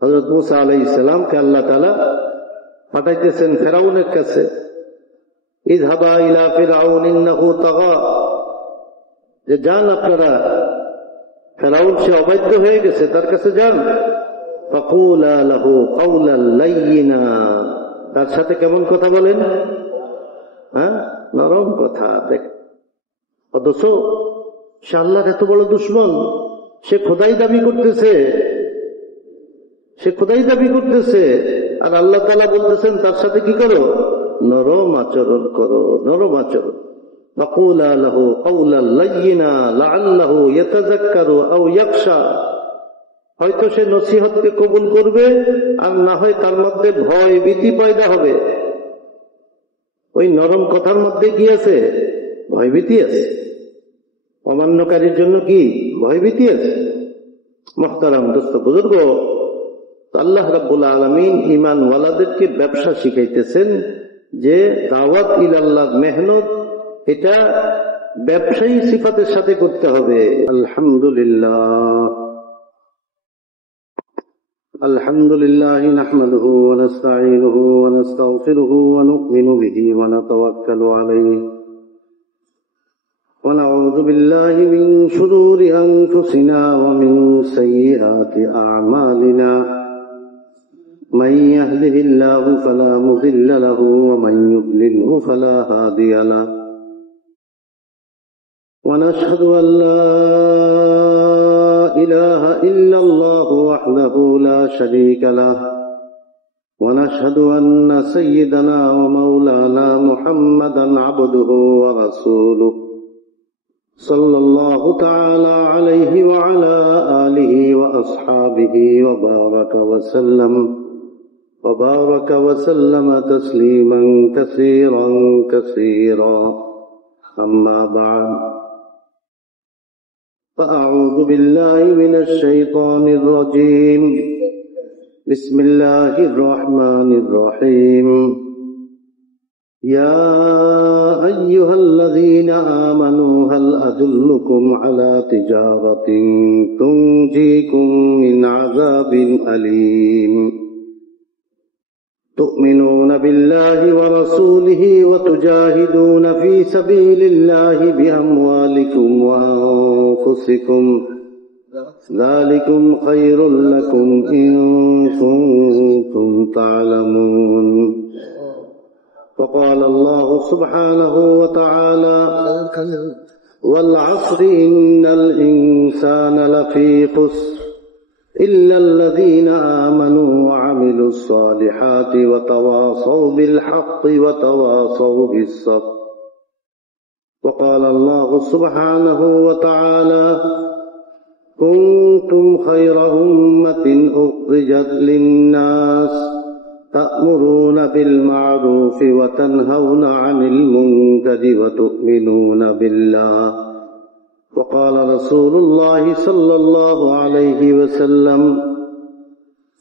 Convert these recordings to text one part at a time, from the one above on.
হযরত মুসা আলাইহিস সালামকে আল্লাহ তাআলা পাঠাইতেছেন ফেরাউনের কাছে, ইযহাবা ইলা ফিরআউন ইন্নাহু তাগা, যে যান আপনারা, ফেরাউন সে অবাধ্য হয়ে গেছে, তার কাছে যান। ফাকুলা লাহু কাওলাল লাইয়িনা, তার সাথে কেমন কথা বলেন? নরম কথা। দেখ, অথচ সে আল্লাহর এত বড় দুশমন, সে খোদাই দাবি করতেছে, আর আল্লাহ তাআলা বলতেছেন তার সাথে কি করো? নরম আচরণ করো, নরম আচরণ। ফাকুলা লাহু কাওলাল লাইয়িনা লাআল্লাহু ইয়াতাযাক্কারু আও ইয়াখশা, হয়তো সে নসিহতকে কবুল করবে, আর না হয় তার মধ্যে ভয় ভীতি পয়দা হবে। ওই নরম কথার মধ্যে কি আছে? ভয় ভীতি আছে। অমান্যকারীর জন্য কি ভয় ভীতি আছে? মুহতারাম দোস্ত বুজুর্গ, আল্লাহ রাব্বুল আলামিন ঈমানওয়ালাদেরকে ব্যবসা শিখাইতেছেন যে দাওয়াত ইলাল্লাহ মেহনত এটা ব্যবসায়ী সিফাতের সাথে করতে হবে। আলহামদুলিল্লাহ নাহমাদুহু ওয়া নাস্তাঈনুহু ওয়া নাস্তাগফিরুহু ওয়া নু'মিনু বিহি ওয়া নাতাওয়াক্কালু আলাইহি ওয়া নাউযু বিল্লাহি মিন শুরুরি আনফুসিনা ওয়া মিন সাইয়্যাতি আ'মালিনা। من يهده الله فلا مضل له ومن يضلله فلا هادي له ونشهد أن لا إله إلا الله وحده لا شريك له ونشهد أن سيدنا ومولانا محمدا عبده ورسوله صلى الله تعالى عليه وعلى آله وأصحابه وبارك وسلم تسليما كثيرا كثيرا. أما بعد، فأعوذ بالله من الشيطان الرجيم. بسم الله الرحمن الرحيم. يا أيها الذين آمنوا هل أدلكم على تجارة تنجيكم من عذاب أليم تؤمنون بالله ورسوله وتجاهدون في سبيل الله بأموالكم وأنفسكم ذلكم خير لكم إن كنتم تعلمون. وقال الله سبحانه وتعالى والعصر إن الإنسان لفي خسر إلا الذين آمنوا وعملوا الصالحات وتواصوا بالحق وتواصوا بالصبر. وقال الله سبحانه وتعالى كنتم خير أمة أخرجت للناس تأمرون بالمعروف وتنهون عن المنكر وتؤمنون بالله. وقال رسول الله صلى الله عليه وسلم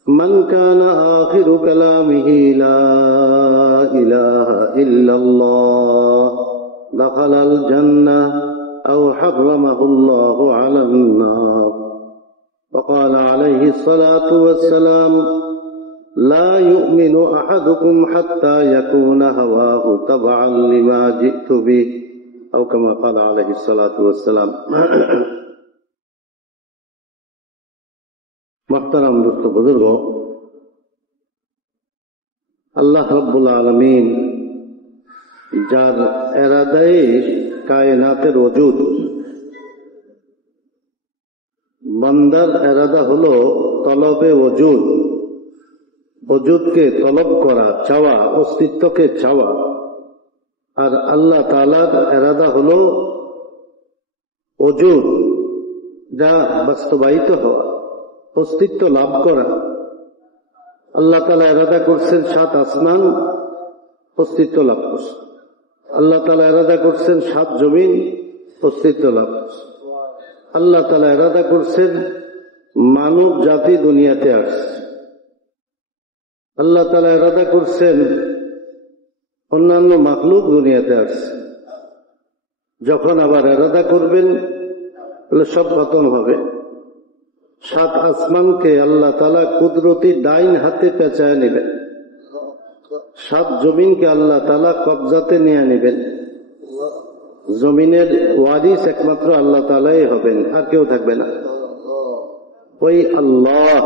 من كان آخر كلامه لا إله إلا الله دخل الجنة أو حرمه الله على النار. وقال عليه الصلاة والسلام لا يؤمن أحدكم حتى يكون هواه تبعا لما جئت به أو كما قال عليه الصلاة والسلام. محترم دوست বুজুর্গ, আল্লাহ রাব্বুল আলামিন যার এরাদায়ে কায়নাতের ওজুদ, বান্দার এরাদা হলো তলবে ওজুদ, ওজুদকে তলব করা, চাওয়া, অস্তিত্বকে চাওয়া। আর আল্লাহ তাআলার এরাদা হলো ওজুদ, যা বাস্তবায়িত হওয়া, অস্তিত্ব লাভ করা। আল্লাহ তাআলা এরাদা করছেন 7 আসমান, অস্তিত্ব লাভ করছে। আল্লাহ তাআলা এরাদা করছেন 7 জমিন, অস্তিত্ব লাভ করছে। আল্লাহ তাআলা এরাদা করছেন মানব জাতি দুনিয়াতে আসছে। আল্লাহ তাআলা এরাদা করছেন অন্যান্য মাখলুক দুনিয়াতে আসছে। যখন আবার এরাদা করবেন তাহলে সব খতম হবে, সাত আসমানকে আল্লাহ তাআলা কুদরতি ডাইন হাতে পেঁচায় নেবেন, সাত জমিনকে আল্লাহ তাআলা কবজাতে নিয়ে নেবেন। জমিনের ওয়ারিস একমাত্র আল্লাহ তাআলাই হবেন, আর কেউ থাকবে না। ওই আল্লাহ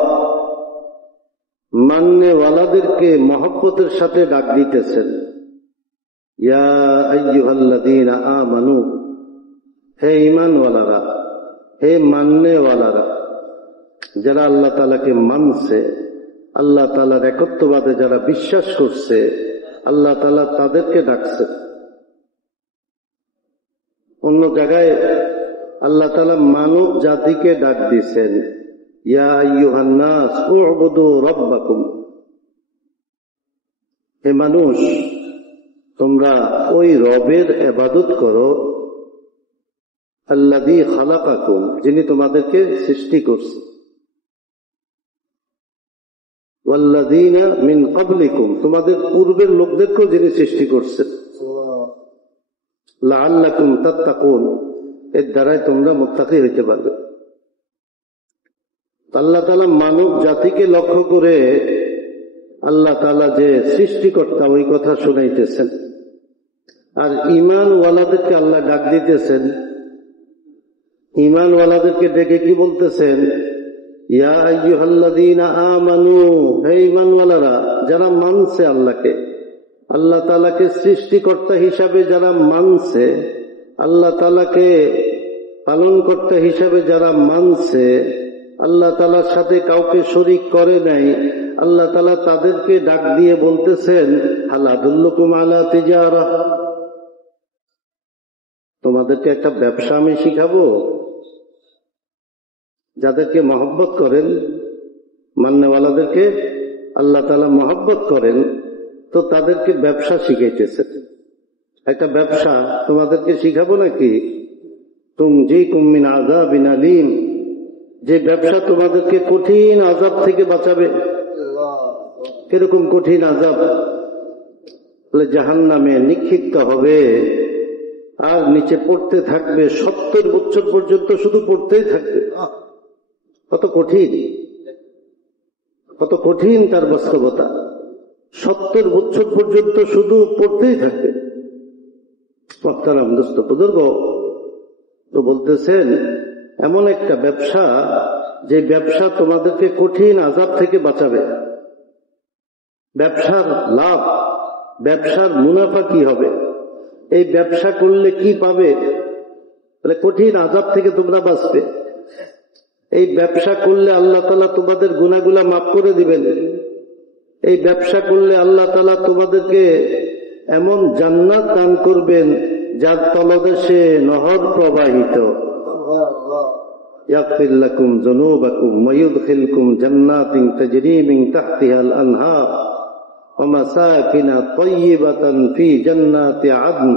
মাননেওয়ালাদেরকে মহব্বতের সাথে ডাক দিতেছেন, ইয়া আইয়ুহাল্লাযীনা আমানু, হে ঈমানওয়ালারা, হে মাননেওয়ালারা, যারা আল্লাহ তাআলাকে মানছে, আল্লাহ তাআলার একত্ববাদে যারা বিশ্বাস করছে, আল্লাহ তাআলা তাদেরকে ডাকছে। অন্য জায়গায় আল্লাহ তাআলা মানব জাতিকে ডাক দিয়েছেন, ইয়া আইয়ুহান নাস উ'বুদু রাব্বাকুম, হে মানুষ তোমরা ওই রবের ইবাদত করো, আল্লাযী খালাকাকুম, যিনি তোমাদেরকে সৃষ্টি করছেন, ওয়াল্লাযীনা মিন ক্বাবলিকুম, তোমাদের পূর্বের লোকদেরকেও যিনি সৃষ্টি করছেন, লাআল্লাকুম তাত্তাকুন, এর দ্বারাই তোমরা মুত্তাকি হইতে পারবে। আল্লাহ তাআলা মানব জাতিকে লক্ষ্য করে আল্লাহ তাআলা যে সৃষ্টিকর্তা ওই কথা শুনাইতেছেন, আর ঈমানওয়ালাদেরকে আল্লাহ ডাক দিতেছেন। ঈমানওয়ালাদেরকে ডেকে কি বলতেছেন, ইয়া আইয়ুহাল্লাযীনা আমানু, হে ঈমানওয়ালারা, যারা মানছে আল্লাহকে, আল্লাহ তাআলাকে সৃষ্টিকর্তা হিসাবে যারা মানছে, আল্লাহ তাআলাকে পালনকর্তা হিসাবে যারা মানছে, আল্লাহ তাআলার সাথে কাউকে শরীক করে নাই, আল্লাহ তাআলা তাদেরকে ডাক দিয়ে বলতেছেন, হাল আদুল্লুকুম আলা তিজারা, তোমাদেরকে একটা ব্যবসা আমি শিখাবো। যাদেরকে মহব্বত করেন, মান্যওয়ালাদেরকে আল্লাহ তাআলা মহব্বত করেন, তো তাদেরকে ব্যবসা শিখাইতেছেন। একটা ব্যবসা তোমাদেরকে শিখাবো নাকি, তুনজিকুম মিন আযাবিন আলীম, যে ব্যবসা তোমাদেরকে কঠিন আযাব থেকে বাঁচাবে। কিরকম কঠিন আযাব? বলে জাহান্নামে নিক্ষিপ্ত হবে আর নিচে পড়তে থাকবে 70 বছর পর্যন্ত, শুধু পড়তেই থাকবে। কত কঠিন, কত কঠিন তার বাস্তবতা। 70 বছর পর্যন্ত শুধু পড়তেই থাকবে। মোহতারাম দোস্ত বুজুর্গ, তো বলতেছেন এমন একটা ব্যবসা, যে ব্যবসা তোমাদেরকে কঠিন আযাব থেকে বাঁচাবে। ব্যবসার লাভ, ব্যবসার মুনাফা কি হবে, এই ব্যবসা করলে কি পাবে? তাহলে কঠিন আযাব থেকে তোমরা বাঁচবে। এই ব্যবসা করলে আল্লাহ তাআলা তোমাদের গুনাহগুলা মাফ করে দিবেন। এই ব্যবসা করলে আল্লাহ তাআলা তোমাদেরকে এমন জান্নাত দান করবেন যার তলদেশে নহর প্রবাহিত। ইয়াগফির লাকুম যুনুবাকুম ওয়া ইউদখিলকুম জান্নাতিন তাজরি মিন তাহতিহাল আনহার ওয়া মাসাকিনা তাইয়্যিবাতান ফি জান্নাতি আদন,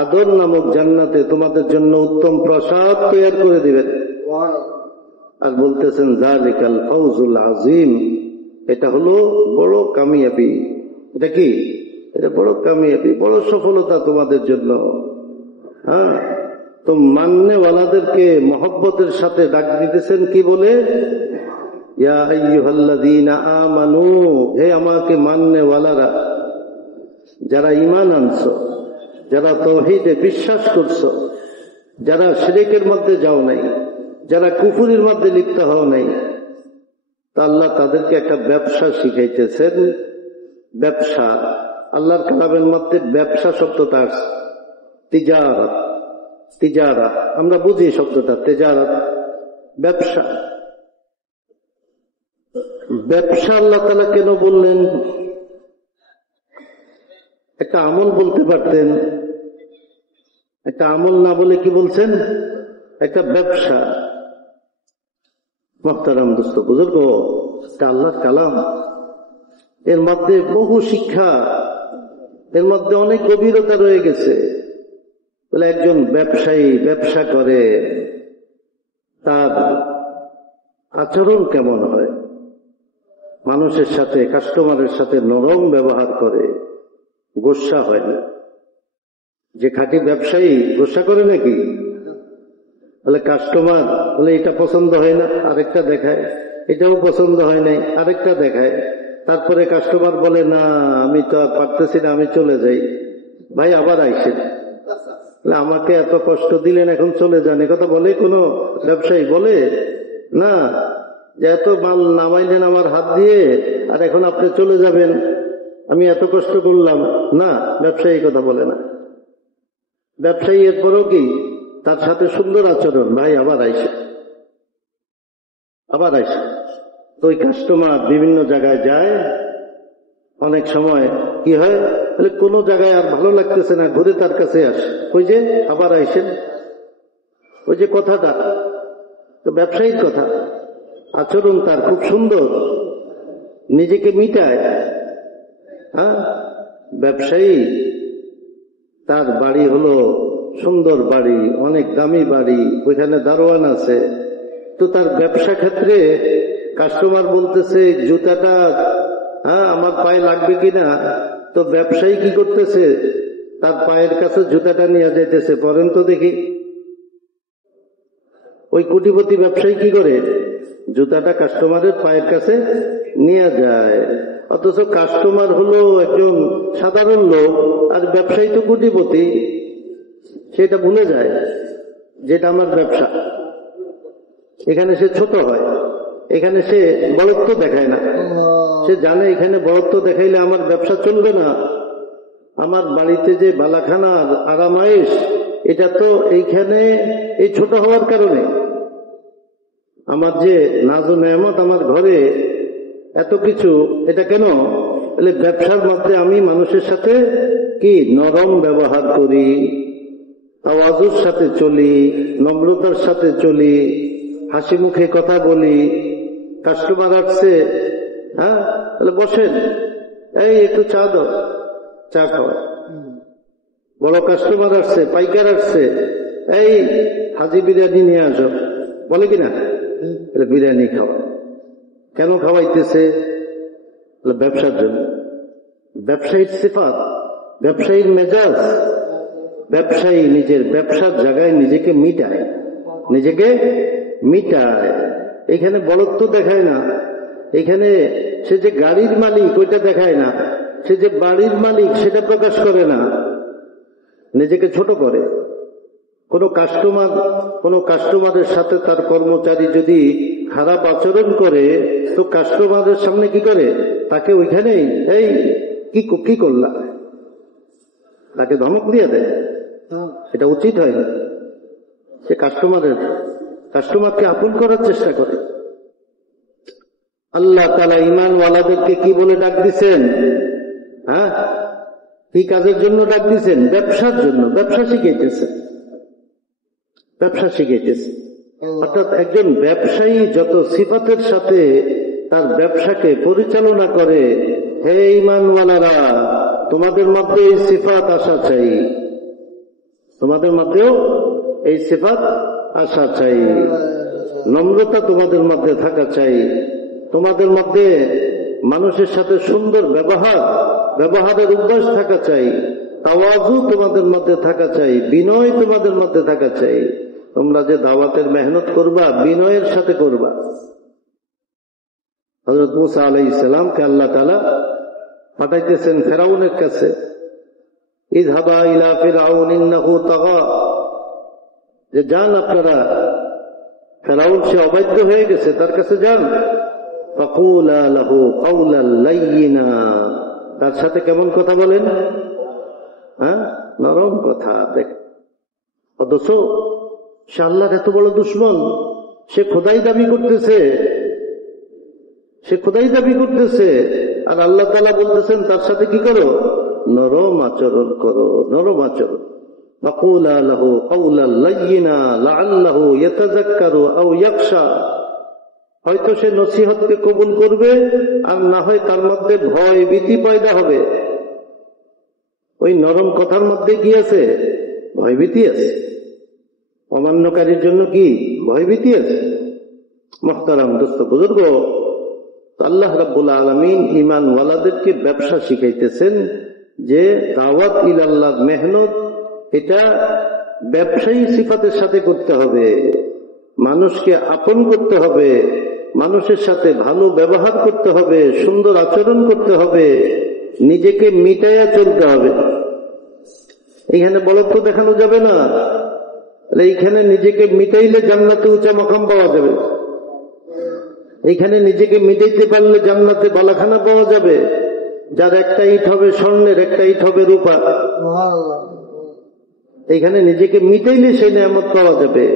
আদন নামক জান্নাতে তোমাদের জন্য উত্তম প্রাসাদ তৈরি করে দিবেন। আর বলতেছেন যালিকাল ফাউজুল আযীম, এটা হলো বড় কামিয়াবি। এটা কি? এটা বড় কামিয়াবি, বড় সফলতা তোমাদের জন্য। হ্যাঁ, তো মাননেওয়ালাদেরকে মহব্বতের সাথে ডাক দিতেছেন কি বলে, ইয়া আইয়ুহাল্লাযীনা আমানু, হে আমাকে মাননেওয়ালারা, যারা ঈমান আনছো, যারা তাওহীদে বিশ্বাস করছো, যারা শিরকের মধ্যে যাও নাই, যারা কুফরির মধ্যে লিপ্ত হও নাই, তা আল্লাহ তাদেরকে একটা ব্যবসা শিখাইতেছেন। ব্যবসা, আল্লাহর কালামের মধ্যে ব্যবসা শব্দটা আসছে, তিজারাত। তিজারাত আমরা বুঝি শব্দটা, তিজারাত ব্যবসা। ব্যবসা আল্লাহ তাআলা কেন বললেন? একটা আমল বলতে পারতেন, একটা আমল না বলে কি বলছেন? একটা ব্যবসা। মুহতারাম দোস্ত বুজুর্গ, এটা আল্লাহর কালাম, এর মধ্যে বহু শিক্ষা, এর মধ্যে অনেক গভীরতা রয়ে গেছে। বলে একজন ব্যবসায়ী ব্যবসা করে, তার আচরণ কেমন হয়, মানুষের সাথে, কাস্টমারের সাথে নরম ব্যবহার করে, গোসা হয় না। যে খাঁটি ব্যবসায়ী গোসা করে নাকি? বলে কাস্টমার বলে এটা পছন্দ হয় না, আরেকটা দেখায়, এটাও পছন্দ হয় নাই, আরেকটা দেখায়। তারপরে কাস্টমার বলে না আমি তো আর পারতেছি না, আমি চলে যাই। ভাই আবার আইসেন, আমাকে এত কষ্ট দিলেন এখন চলে যান, কথা বলে কোনো ব্যবসায়ী? বলে না, যে এত মাল নামাইলেন আমার হাত দিয়ে আর এখন আপনি চলে যাবেন, আমি এত কষ্ট করলাম। না, ব্যবসায়ী কথা বলে না। ব্যবসায়ী এরপরও কি তার সাথে সুন্দর আচরণ, ভাই আবার আইসে, আবার আইসে। তো ওই কাস্টমার বিভিন্ন জায়গায় যায়, অনেক সময় কি হয়, কোনো জায়গায় আর ভালো লাগতেছে না, ঘুরে তার কাছে আসে, ওই যে আবার আইসেন, ওই যে কথাটা তো ব্যবসায়ীর কথা, আচরণ তার খুব সুন্দর, নিজেকে মিটায়। হ্যাঁ, ব্যবসায়ী তার বাড়ি হলো সুন্দর বাড়ি, অনেক দামি বাড়ি, ওইখানে দারোয়ান আছে। তো তার ব্যবসা ক্ষেত্রে কাস্টমার বলতেছে জুতাটা আমার পায়ে লাগবে কিনা, তো ব্যবসায়ী কি করতেছে, তার পায়ের কাছে জুতাটা নিয়ে যাইতেছে, পরেন তো দেখি। ওই কোটিপতি ব্যবসায়ী কি করে, জুতাটা কাস্টমারের পায়ের কাছে নিয়ে যায়, অথচ কাস্টমার হলো একজন সাধারণ লোক আর ব্যবসায়ী তো কোটিপতি, সেটা ভুলে যায় যেটা আমার ব্যবসা। এখানে সে ছোট হয়, এখানে সে বড়ত্ব দেখায় না, সে জানে এখানে বড়ত্ব দেখাইলে আমার ব্যবসা চলবে না। আমার বাড়িতে যে বালাখানা আরামায়েশ, এটা তো এইখানে এই ছোট হওয়ার কারণে। আমার যে নাজ ও নেয়ামত আমার ঘরে এত কিছু, এটা কেন? বলে ব্যবসার মধ্যে আমি মানুষের সাথে কি নরম ব্যবহার করি, তাওয়াজুর সাথে চলি, নম্রতার সাথে চলি, হাসি মুখে কথা বলি। কাস্টমার আসছে, হ্যাঁ তাহলে বসেন, এই একটু চা দাও, চা খাওয়া। বড় কাস্টমার আসছে, পাইকার আসছে, এই হাজি বিরিয়ানি নিয়ে আসো, বলে কিনা? বিরিয়ানি খাওয়া। কেন খাওয়াইতেছে? ব্যবসার জন্য। ব্যবসায়ীর সিফাত, ব্যবসায়ীর মেজাজ, ব্যবসায়ী নিজের ব্যবসার জায়গায় নিজেকে মিটায়, নিজেকে মিটায়। এখানে বড়ত্ব দেখায় না, এখানে সে যে গাড়ির মালিক ওইটা দেখায় না, সে যে বাড়ির মালিক সেটা প্রকাশ করে না, নিজেকে ছোট করে। কোন কাস্টমারের সাথে তার কর্মচারী যদি খারাপ আচরণ করে, তো কাস্টমারের সামনে কি করে, তাকে ওইখানেই এই কি করলা, তাকে ধমক দিয়ে দেয়। এটা উচিত হয় না। সে কাস্টমারকে আপন করার চেষ্টা করে। আল্লাহ তাআলা ঈমানওয়ালাদেরকে কি বলে ডাক দিচ্ছেন? হ্যাঁ, কি কাজের জন্য ডাক দিচ্ছেন? ব্যবসার জন্য। ব্যবসা শিখাইতেছে, ব্যবসা শিখাইতেছে। অর্থাৎ একজন ব্যবসায়ী যত সিফাতের সাথে তার ব্যবসাকে পরিচালনা করে, হে ঈমানওয়ালারা, তোমাদের মধ্যে এই সিফাত আসা চাই, তোমাদের মধ্যেও এই সিফাত আসা চাই, নম্রতা তোমাদের মধ্যে থাকা চাই, তোমাদের মধ্যে মানুষের সাথে সুন্দর ব্যবহারের অভ্যাস থাকা চাই, তাওয়াজু তোমাদের মধ্যে থাকা চাই, বিনয় তোমাদের মধ্যে থাকা চাই। তোমরা যে দাওয়াতের মেহনত করবা, বিনয়ের সাথে করবা। হযরত মুসা আলাইহিস সালামকে আল্লাহ তাআলা পাঠাইতেছেন ফেরাউনের কাছে। ইযহাবা ইলা ফিরআউন ইন্নাহু তাগা, যে যান আপনারা, ফেরাউন সে অবাধ্য হয়ে গেছে, তার কাছে যান। ফাকুলা লাহু কাওলাল লাইয়িনা, তার সাথে কেমন কথা বলেন? হ্যাঁ, নরম কথা। দেখ, অথচ সে আল্লাহর এত বড় দুশমন, সে খোদাই দাবি করতেছে, আর আল্লাহ তাআলা বলতেছেন তার সাথে কি করো? নরম আচরণ করো, নরম আচরণ। ফাকুলা লাহু কাওলাল লাইয়িনা লাআল্লাহু ইয়াতাযাক্কারু আও ইয়াখশা, হয়তো সে নসিহতকে কবুল করবে, আর না হয় তার মধ্যে ভয় ভীতি পয়দা হবে। ওই নরম কথার মধ্যে কি আছে? ভয় ভীতি আছে। অমান্যকারীর জন্য কি ভয় ভীতি আছে? মুহতারাম দোস্ত বুজুর্গ, আল্লাহ রাব্বুল আলামিন ঈমানওয়ালাদেরকে ব্যবসা শিখাইতেছেন যে দাওয়াত ইলাল্লাহ মেহনত, এটা ব্যবসায়ী সিফাতের সাথে করতে হবে, মানুষকে আপন করতে হবে, মানুষের সাথে ভালো ব্যবহার করতে হবে, সুন্দর আচরণ করতে হবে, নিজেকে মিটাইয়া চলতে হবে। এইখানে বলত্ব দেখানো যাবে না। এইখানে নিজেকে মিটাইলে জান্নাতে উঁচা মাকাম পাওয়া যাবে, এইখানে নিজেকে মিটাইতে পারলে জান্নাতে বালাখানা পাওয়া যাবে, যার একটা ইট হবে স্বর্ণের, একটা ইট হবে রূপা। এইখানে নিজেকে মিটাইলে সেই নিয়ামত পাওয়া যাবে।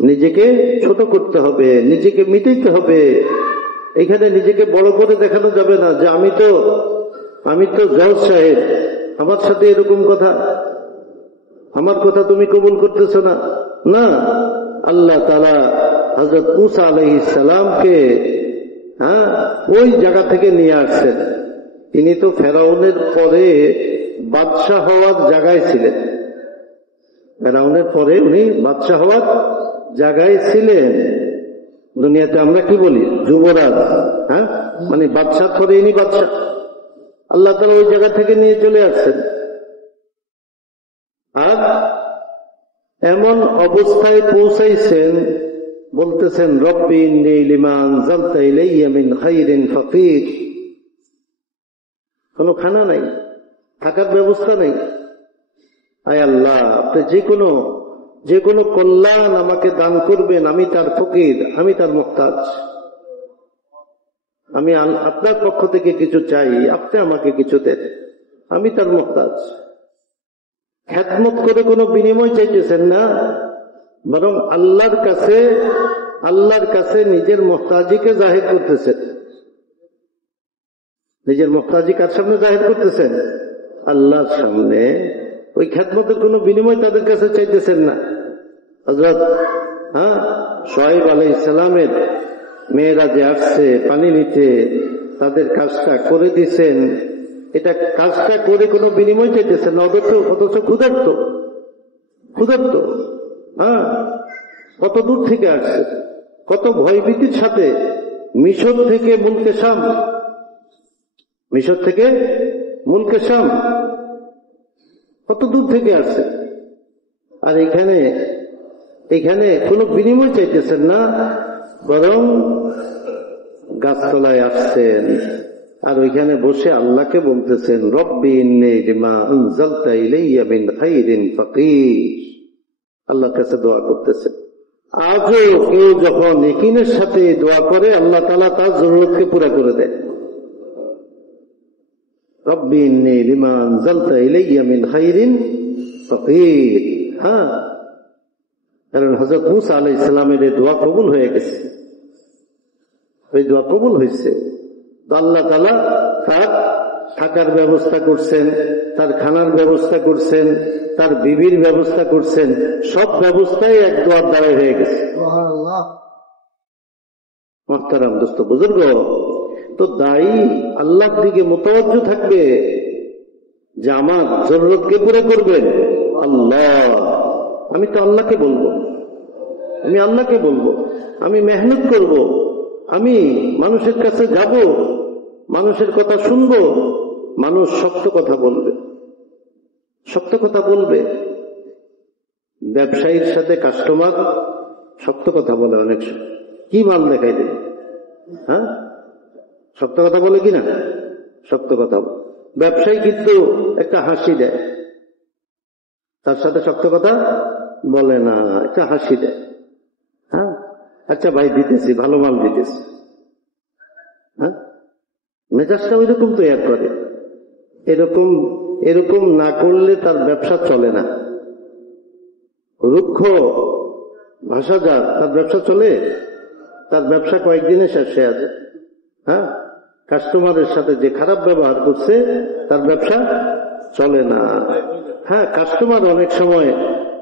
নিজেকে ছোট করতে হবে, নিজেকে মিটাইতে হবে। এখানে নিজেকে বড় করে দেখানো যাবে না যে আমি তো জজ সাহেব, আমার সাথে এরকম কথা, আমার কথা তুমি কবুল করতেছ না। না, আল্লাহ তাআলা হযরত মূসা আলাইহিস সালামকে ওই জায়গা থেকে নিয়ে আসছেন। তিনি তো ফেরাউনের পরে বাদশাহ হওয়ার জায়গায় ছিলেন, ফেরাউনের পরে উনি বাদশাহ হওয়ার জায়গায় ছিলেন। দুনিয়াতে আমরা কি বলি, যুবরাজ, মানে বাদশাহ পরে ইনি বাদশাহ। আল্লাহ তাআলা ওই জায়গা থেকে নিয়ে চলে আসছেন। আর এমন অবস্থায় পৌঁছাইছেন, বলতেছেন রব্বি ইন্নী লিমা আনজালতা ইলাইয়া মিন খাইরিন ফাকির। কোনো খানা নাই, থাকার ব্যবস্থা নেই। আয় আল্লাহ, আপনি যে কোনো কল্যাণ আমাকে দান করবেন, আমি তার ফকির, আমি তার মুহতাজ। আমি আপনার পক্ষ থেকে কিছু চাই, আপনি আমাকে কিছু দেন, আমি তার মুহতাজ। খেদমত করে কোনো বিনিময় চাইতেছেন না, বরং আল্লাহর কাছে নিজের মুহতাজিকে জাহির করতেছেন। নিজের মুহতাজি কার সামনে জাহির করতেছেন? আল্লাহর সামনে। ওই খেদমতের কোনো বিনিময় তাদের কাছে চাইতেছেন না। হযরত শুআয়ব আলাইহিস সালামের মেয়েরা যে আসছে পানি নিতে, তাদের কাজটা করে দিছেন, এটা কাজটা করে কোনো বিনিময় চাইতেছেন না, অথচ ক্ষুধার্ত। কত দূর থেকে আসছে, কত ভয়ভীতির সাথে, মিশর থেকে মুলকে শাম, কত দূর থেকে আসছে। আর এখানে কোনো বিনিময় চাইতেছেন না, বরং গাছতলায় আসছেন। আর ওইখানে বসে আল্লাহকে বলতেছেন রব্বি ইন্নী লিমা আনজালতা ইলাইয়া মিন খাইরিন ফাকির। আল্লাহর কাছে দোয়া করতেছেন। আজও কেউ যখন ইয়াকিনের সাথে দোয়া করে, আল্লাহ তাআলা তার জরুরতকে পুরা করে দেয়। রব্বি ইন্নী লিমা আনজালতা ইলাইয়া মিন খাইরিন ফাকির। কারণ হযরত মূসা আলাইহিস সালামের এই দোয়া কবুল হয়ে গেছে, ওই দোয়া কবুল হয়েছে। আল্লাহ তাআলা তার থাকার ব্যবস্থা করছেন, তার খানার ব্যবস্থা করছেন, তার বিবির ব্যবস্থা করছেন, সব ব্যবস্থাই এক দোয়ার দ্বারা হয়ে গেছে। মুহতারাম দোস্ত বুজুর্গ, তো দায়ী আল্লাহর দিকে মুতাওয়াজ্জু থাকবে যে আমার জরুরতকে পুরো করবেন আল্লাহ। আমি তো আল্লাহকে বলবো, আমি মেহনত করব, আমি মানুষের কাছে যাব, মানুষের কথা শুনবো। মানুষ শক্ত কথা বলবে, ব্যবসায়ীর সাথে কাস্টমার শক্ত কথা বলে, অনেক সময় কি মাল দেখাই দেবে, শক্ত কথা বলে কিনা, শক্ত কথা বলে। ব্যবসায়ী কিন্তু একটা হাসি দেয়, তার সাথে শক্ত কথা বলে না, একটা হাসি দেয়। আচ্ছা ভাই দিতেছি, ভালো মাল দিতেছি। মেজাজটা ওই রকম তৈরি করে। এরকম না করলে তার ব্যবসা চলে না। রুক্ষ ভাষা যার, তার ব্যবসা চলে, তার ব্যবসা কয়েকদিনে শেষ হয়ে আছে। কাস্টমারের সাথে যে খারাপ ব্যবহার করছে, তার ব্যবসা চলে না। কাস্টমার অনেক সময়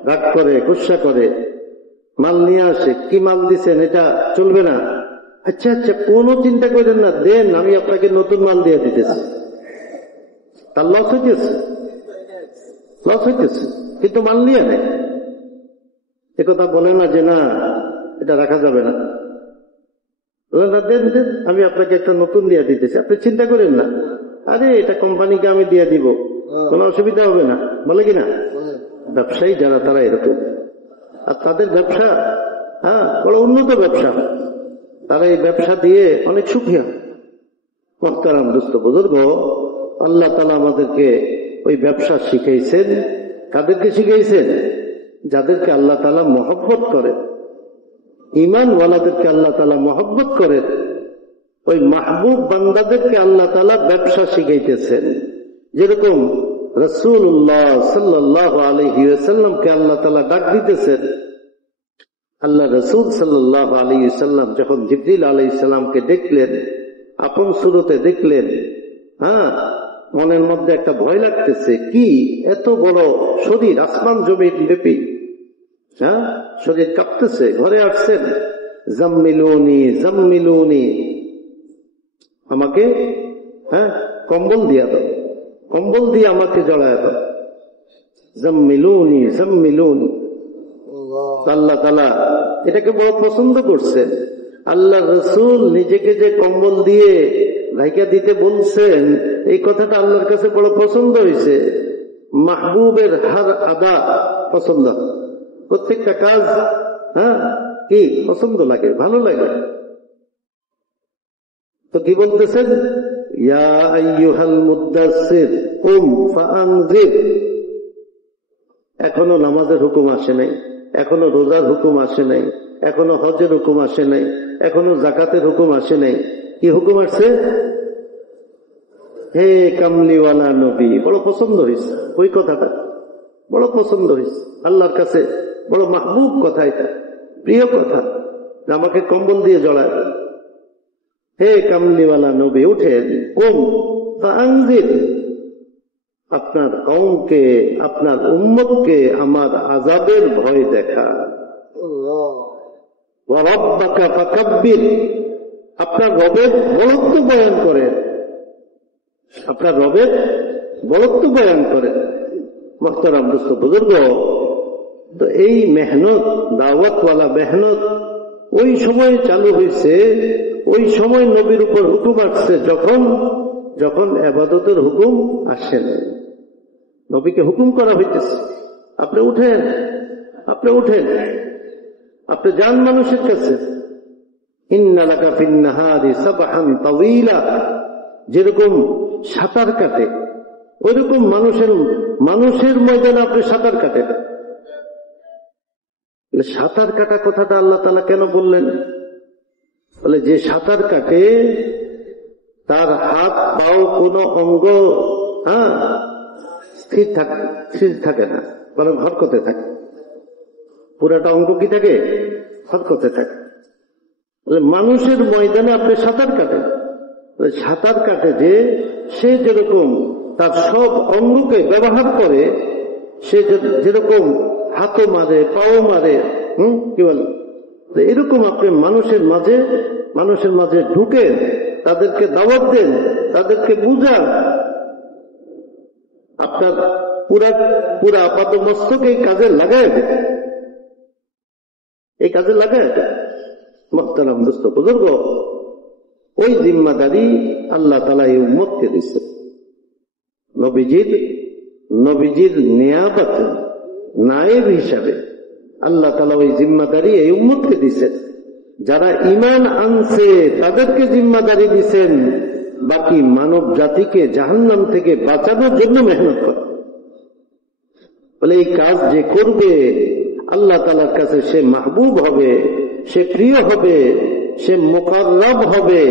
রাগ করে, গুসা করে, মাল নিয়ে আসে, কি মাল দিচ্ছেন, এটা চলবে না। আচ্ছা কোনো চিন্তা করেন না, দেন, আমি আপনাকে নতুন মাল দিয়ে দিতেছি। তার লস হইতেছে, কিন্তু মাল নিয়ে নেয়। একথা বলে না যে না এটা রাখা যাবে না, দেন, আমি আপনাকে একটা নতুন দিয়ে দিতেছি, আপনি চিন্তা করেন না, আরে এটা কোম্পানিকে আমি দিয়ে দিব, কোনো অসুবিধা হবে না, বলে কিনা? ব্যবসায়ী যারা তারা এরকম, আর তাদের ব্যবসা বড় উন্নত ব্যবসা, তারা এই ব্যবসা দিয়ে অনেক সুখী হয়। মোহতারাম দোস্ত বুজুর্গ, আল্লাহ তাআলা আমাদেরকে ওই ব্যবসা শিখাইছেন। কাদেরকে শিখাইছেন? যাদেরকে আল্লাহ তাআলা মহব্বত করেন, ঈমানওয়ালাদেরকে আল্লাহ তাআলা মহব্বত করেন, ওই মাহবুব বান্দাদেরকে আল্লাহ তাআলা ব্যবসা শিখাইতেছেন। যেরকম রাসূলুল্লাহ সাল্লাল্লাহু আলাইহি ওয়াসাল্লামকে আল্লাহ তাআলা ডাক দিতেছেন। আল্লাহ রাসূল সাল্লাল্লাহু আলাইহি ওয়াসাল্লাম যখন জিবরিল আলাইহিস সালামকে দেখলেন, আপন সুরতে দেখলেন, মনের মধ্যে একটা ভয় লাগতেছে। কি এত বড় শরীর, আসমান জমিন ব্যাপী, শরীর কাঁপতেছে। ঘরে আসছেন, জাম্মিলুনি জাম্মিলুনি, আমাকে কম্বল দিয়া দাও, কম্বল দিয়ে আমাকে জড়ায় দাও, জাম্মিলুনি জাম্মিলুনি। আল্লাহ তাআলা এটাকে বড় পছন্দ করছে। আল্লাহ রাসূল নিজেকে যে কম্বল দিয়ে ঢাকা দিতে বলছেন, এই কথাটা আল্লাহর কাছে বড় পছন্দ হয়েছে। মাহবুবের হার আদা পছন্দ, প্রত্যেকটা কাজ কি পছন্দ লাগে, ভালো লাগে। তো কি বলতেছেন? ইয়া আইয়ুহাল মুদ্দাসসির কুম ফাআনজির। এখনো নামাজের হুকুম আসে নাই, এখনো রোজার হুকুম আসে নাই, এখনো হজের হুকুম আসে নাই, এখনো জাকাতের হুকুম আসে নাই। কি হুকুম আসছে? হে কামলিওয়ালা নবী। বড় পছন্দ হয়েছে ওই কথাটা, বড় পছন্দ হয়েছে আল্লাহর কাছে, বড় মাহবুব কথা, এটা প্রিয় কথা। আমাকে কম্বল দিয়ে জড়ায়, হে কামলিওয়ালা নবী উঠেন, কুম ফাআনজির, আপনার কওমকে, আপনার উম্মতকে আমার আযাবের ভয় দেখা। ওয়া রাব্বাকা ফাকাব্বির, আপনার রবের বড়ত্ব বয়ান করেন, আপনার রবের বড়ত্ব বয়ান করেন। মুহতারাম দোস্ত বুজুর্গ, তো এই মেহনত, দাওয়াতওয়ালা মেহনত ওই সময় চালু হয়েছে, ওই সময় নবীর উপর হুকুম আসছে যখন যখন ইবাদতের হুকুম আসে না। নবীকে হুকুম করা হইতেছে, আপনি উঠেন, আপনি উঠেন, আপনি যান মানুষের কাছে। ইন্না লাকা ফিন নাহারি সাবহান তাওয়িলা, যেরকম সাঁতার কাটে ওইরকম মানুষের ময়দানে আপনি সাঁতার কাটেন। সাঁতার কাটা কথাটা আল্লাহ তাআলা কেন বললেন? বলে যে সাঁতার কাটে তার হাত পাও কোন অঙ্গ স্থির থাকে না, বরং হরকতে থাকে। পুরাটা অঙ্গ কি থাকে? হরকতে থাকে। মানুষের ময়দানে আপনি সাঁতার কাটেন। সাঁতার কাটে যে সে যেরকম তার সব অঙ্গকে ব্যবহার করে, সে যেরকম হাতও মারে, পাও মারে, কি বলে, এরকম আপনি মানুষের মাঝে ঢুকেন, তাদেরকে দাওয়াত দেন, তাদেরকে বুঝান। আপনার পুরা আপাত মস্তক এই কাজে লাগায় দেন, এই কাজে লাগায় দেন। মুহতারাম দোস্ত বুজুর্গ, ওই জিম্মাদারি আল্লাহ তাআলা এই উম্মতকে দিচ্ছেন। নবীজির নিয়াবত, নায়েব হিসাবে আল্লাহ তাআলা ওই জিম্মাদারি এই উম্মতকে দিচ্ছেন। যারা ঈমান আনছে তাদেরকে জিম্মাদারি দিচ্ছেন, বাকি মানব জাতিকে জাহান্নাম থেকে বাঁচানোর জন্য মেহনত করে। বলে এই কাজ যে করবে আল্লাহ তাআলার কাছে সে মাহবুব হবে, সে প্রিয় হবে, সে মুকাররব হবে,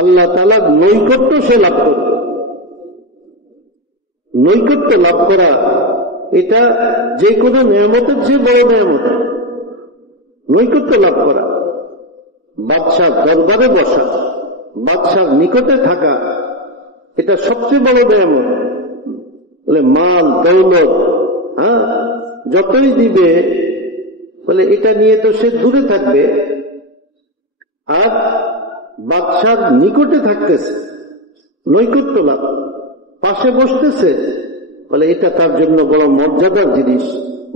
আল্লাহ তাআলার নৈকট্য সে লাভ করবে। নৈকট্য লাভ করা এটা যে কোনো নিয়ামতের চেয়ে বড় নিয়ামত। নৈকট্য লাভ করা, বাদশার দরবারে বসা, বাদশার নিকটে থাকা, এটা সবচেয়ে বড় নিয়ামত। বলে মাল দৌলত যতই দিবে, বলে এটা নিয়ে তো সে দূরে থাকবে, আর বাদশার নিকটে থাকতেছে, নৈকট্য লাভ, পাশে বসতেছে, বলে এটা তার জন্য বড় মর্যাদার জিনিস,